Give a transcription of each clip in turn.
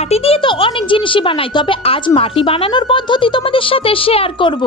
মাটি দিয়ে তো অনেক জিনিসই বানাই, তবে আজ মাটি বানানোর পদ্ধতি তোমাদের সাথে শেয়ার করব।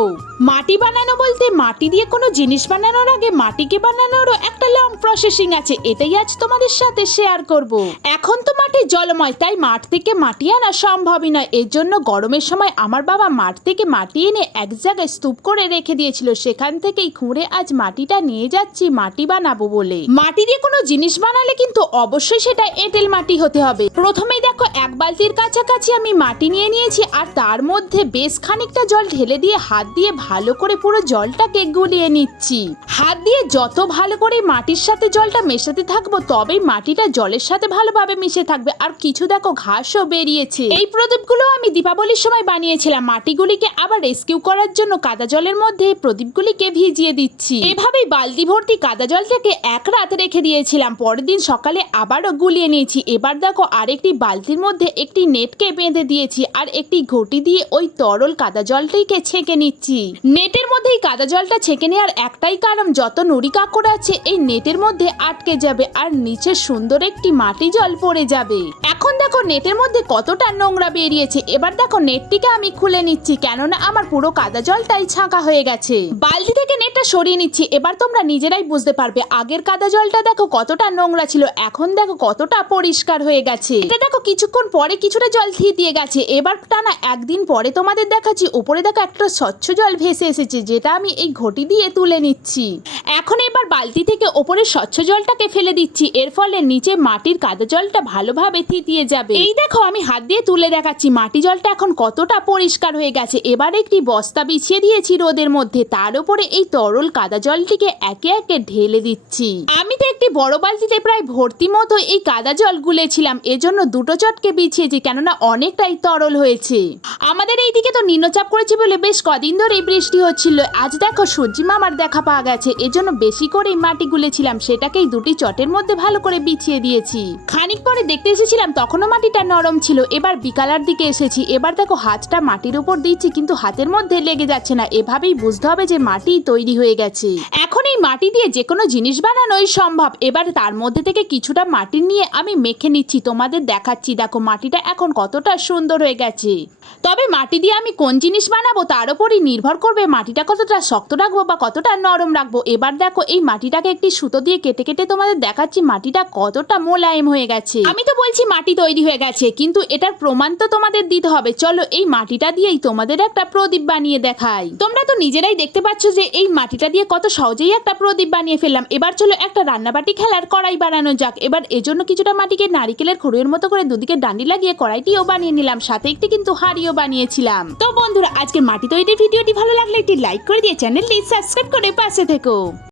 মাটি বানানো বলতে মাটি দিয়ে কোনো জিনিস বানানোর আগে মাটিকে বানানোরও একটা লং প্রসেসিং আছে, এটাই আজ তোমাদের সাথে শেয়ার করব। এখন তো মাটি জলময়, তাই মাঠ থেকে মাটি আনা সম্ভবই নয়। এর জন্য গরমের সময় আমার বাবা মাঠ থেকে মাটি এনে এক জায়গায় স্তূপ করে রেখে দিয়েছিল, সেখান থেকেই খুঁড়ে আজ মাটিটা নিয়ে যাচ্ছি মাটি বানাবো বলে। মাটি দিয়ে কোনো জিনিস বানালে কিন্তু অবশ্যই সেটা এঁটেল মাটি হতে হবে। প্রথমেই দেখো, এক বালতির কাছাকাছি আমি মাটি নিয়ে নিয়েছি আর তার মধ্যে বেশ খানিকটা জল ঢেলে দিয়ে হাত দিয়ে ভালো করে পুরো জলটাকে গুলিয়ে নিচ্ছি। হাত দিয়ে যত ভালো করে মাটির সাথে জলটা মেশাতে থাকব, তবেই মাটিটা জলের সাথে ভালোভাবে মিশে থাকবে। আর কিছু দেখো, ঘাসও বেরিয়েছে। এই প্রদীপগুলো আমি দীপাবলির সময় বানিয়েছিলাম। মাটিগুলিকে আবার রেস্কিউ করার জন্য কাদা জলের মধ্যে প্রদীপগুলিকে ভিজিয়ে দিচ্ছি। এভাবেই বালতি ভর্তি কাদা জলটাকে এক রাত রেখে দিয়েছিলাম। পরের দিন সকালে আবারও গুলিয়ে নিয়েছি। এবার দেখো, আরেকটি বালতির মধ্যে একটি নেটকে বেঁধে দিয়েছি আর একটি ঘটি দিয়ে ওই তরল কাদা জলটিকে ছেঁকে নিচ্ছি। নেটের মধ্যে এই কাদা জলটা ছেঁকে নেওয়ার একটাই কারণ, যত নুড়ি কাকড় আছে, এই নেটের মধ্যে আটকে যাবে আর নিচে সুন্দর একটি মাটি জল পড়ে যাবে। এখন দেখো নেটের মধ্যে কতটা নোংরা বেরিয়েছে। এবার দেখো নেটটিকে আমি খুলে নিচ্ছি, কেননা আমার পুরো কাদা জলটাই ছাঁকা হয়ে গেছে। বালতি থেকে নেটটা সরিয়ে নিচ্ছি, এবার তোমরা নিজেরাই বুঝতে পারবে, আগের কাদা জলটা দেখো কতটা নোংরা ছিল, এখন দেখো কতটা পরিষ্কার হয়ে গেছে। এটা দেখো কিছুক্ষণ পরে কিছুটা জল থিতিয়ে গেছে। এবার টানা একদিন পরে তোমাদের দেখাচ্ছি। উপরে দেখো একটা স্বচ্ছ জল ভেসে এসেছে, যেটা আমি এই ঘটি দিয়ে তুলে নিচ্ছি। এখন এবার বালতি থেকে ওপরে স্বচ্ছ জলটাকে ফেলে দিচ্ছি। এর ফলে নিচে মাটির কাদা জলটা ভালোভাবে থিতিয়ে যাবে। এই দেখো, আমি হাত দিয়ে তুলে দেখাচ্ছি। মাটি জলটা এখন কতটা পরিষ্কার হয়ে গেছে। এবার একটি বস্তা বিছিয়ে দিয়েছি রোদের মধ্যে। তার উপরে এই তরল কাদা জলটিকে একে একে ঢেলে দিচ্ছি। আমি তো একটি বড় বালতিতে প্রায় ভর্তি মতো এই কাদা জল গুলেছিলাম। এজন্য দুটো চটকে বিছিয়েছি কেননা অনেকটাই তরল হয়েছে। আমাদের এইদিকে তো নিম্নচাপ করেছে বলে বেশ কদিন ধরে বৃষ্টি হচ্ছিল। আজ দেখো সূর্যি মামার দেখা পাওয়া গেছে। এজন্য বেশি করেই মাটি গুলেছিলাম। সেটাকেই দুটি চটের মধ্যে ভালো করে বিছিয়ে দিয়েছি। খানিক পরে দেখতে এসেছিলাম তখনও মাটিটা নরম ছিল। এবার বিকালার দিকে এসেছি। এবার দেখো হাতটা মাটির উপর দিচ্ছি, কিন্তু হাতের মধ্যে লেগে যাচ্ছে না। এভাবেই বুঝতে হবে যে মাটি তৈরি হয়ে গেছে। এখন এই মাটি দিয়ে যে কোনো জিনিস বানানোই সম্ভব। এবার তার মধ্যে থেকে কিছুটা মাটি নিয়ে আমি মেখে নিচ্ছি, তোমাদের দেখাচ্ছি। দেখো, মাটিটা এখন কতটা সুন্দর হয়ে গেছে। তবে মাটি দিয়ে আমি কোন জিনিস বানাবো, তার উপরই নির্ভর করবে মাটিটা কতটা শক্ত রাখব বা কতটা নরম রাখব। এবার দেখো, এই মাটিটাকে একটি সুতো দিয়ে কেটে কেটে তোমাদের দেখাচ্ছি মাটিটা কতটা মোলায়েম হয়ে গেছে। আমি তো বলছি মাটি তৈরি হয়ে গেছে, কিন্তু এটার প্রমাণ তো তোমাদের দিতে হবে। চলো, এই মাটিটা দিয়েই তোমাদের একটা প্রদীপ বানিয়ে দেখাই। তোমরা তো নিজেরাই দেখতে পাচ্ছ যে এই মাটিটা দিয়ে কত সহজেই একটা প্রদীপ বানিয়ে ফেললাম। এবার চলো একটা রান্নাবাটি খেলার কড়াই বানানো যাক। এবার এজন্য কিছুটা মাটিকে নারিকেলের খড়ুয়ের মতো করে দুদিকে ডান্ডি লাগিয়ে কড়াইটিও বানিয়ে নিলাম। সাথে একটি কিন্তু হাড়িও বানিয়েছিলাম। তো বন্ধুরা আজকে মাটি তৈরির ভিডিওটি ভালো লাগলে একটি লাইক করে দিয়ে চ্যানেলটি সাবস্ক্রাইব করে পাশে থেকো।